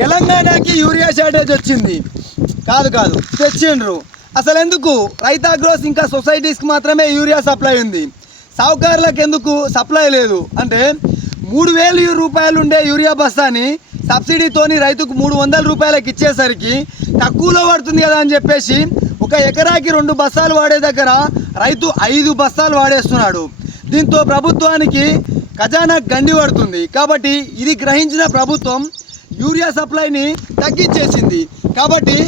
తెలంగాణకి urea shortage వచ్చింది. కాదు కాదు తెచ్చిండ్రు. అసలు ఎందుకు? రైతాగ్రోస్ ఇంకా సొసైటీస్కి మాత్రమే యూరియా సప్లై ఉంది. సావుకారులకు ఎందుకు సప్లై లేదు? అంటే మూడు వేలు రూపాయలు ఉండే యూరియా బస్తాని సబ్సిడీతోని రైతుకు మూడు వందల రూపాయలకు ఇచ్చేసరికి తక్కువలో పడుతుంది కదా అని చెప్పేసి ఒక ఎకరాకి రెండు బస్తాలు వాడే దగ్గర రైతు ఐదు బస్తాలు వాడేస్తున్నాడు. దీంతో ప్రభుత్వానికి ఖజానా గండి పడుతుంది. కాబట్టి ఇది గ్రహించిన ప్రభుత్వం యూరియా సప్లైని తగ్గించేసింది. కాబట్టి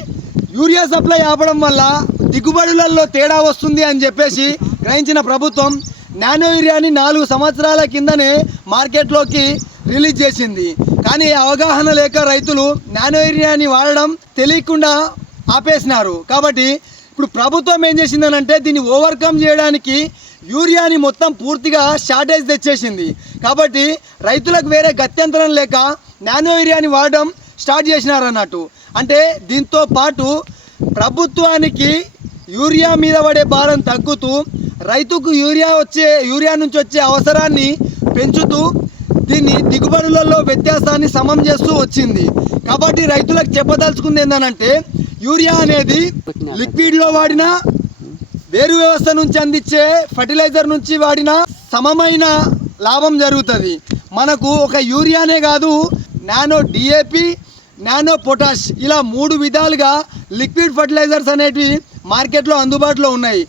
యూరియా సప్లై ఆపడం వల్ల దిగుబడులలో తేడా వస్తుంది అని చెప్పేసి గ్రహించిన ప్రభుత్వం నానో యూరియాని నాలుగు సంవత్సరాల కిందనే మార్కెట్లోకి రిలీజ్ చేసింది. కానీ అవగాహన లేక రైతులు నానో యూరియాని వాడడం తెలియకుండా ఆపేసినారు. కాబట్టి ఇప్పుడు ప్రభుత్వం ఏం చేసిందనంటే దీన్ని ఓవర్కమ్ చేయడానికి యూరియాని మొత్తం పూర్తిగా షార్టేజ్ తెచ్చేసింది. కాబట్టి రైతులకు వేరే గత్యంతరం లేక నానో ఏరియాని వాడడం స్టార్ట్ చేసినారు అన్నట్టు అంటే దీంతో పాటు ప్రభుత్వానికి యూరియా మీద పడే భారం తగ్గుతూ రైతుకు యూరియా వచ్చే యూరియా నుంచి వచ్చే అవసరాన్ని పెంచుతూ దీన్ని దిగుబడులలో వ్యత్యాసాన్ని సమం చేస్తూ వచ్చింది. కాబట్టి రైతులకు చెప్పదలుచుకుంది ఏంటంటే యూరియా అనేది లిక్విడ్లో వాడిన వేరు వ్యవస్థ నుంచి అందించే ఫర్టిలైజర్ నుంచి వాడిన సమమైన లాభం జరుగుతుంది. మనకు ఒక యూరియానే కాదు నానో డిఏపి నానో పొటాష్ ఇలా మూడు విధాలుగా లిక్విడ్ ఫర్టిలైజర్స్ అనేటివి మార్కెట్లో అందుబాటులో ఉన్నాయి.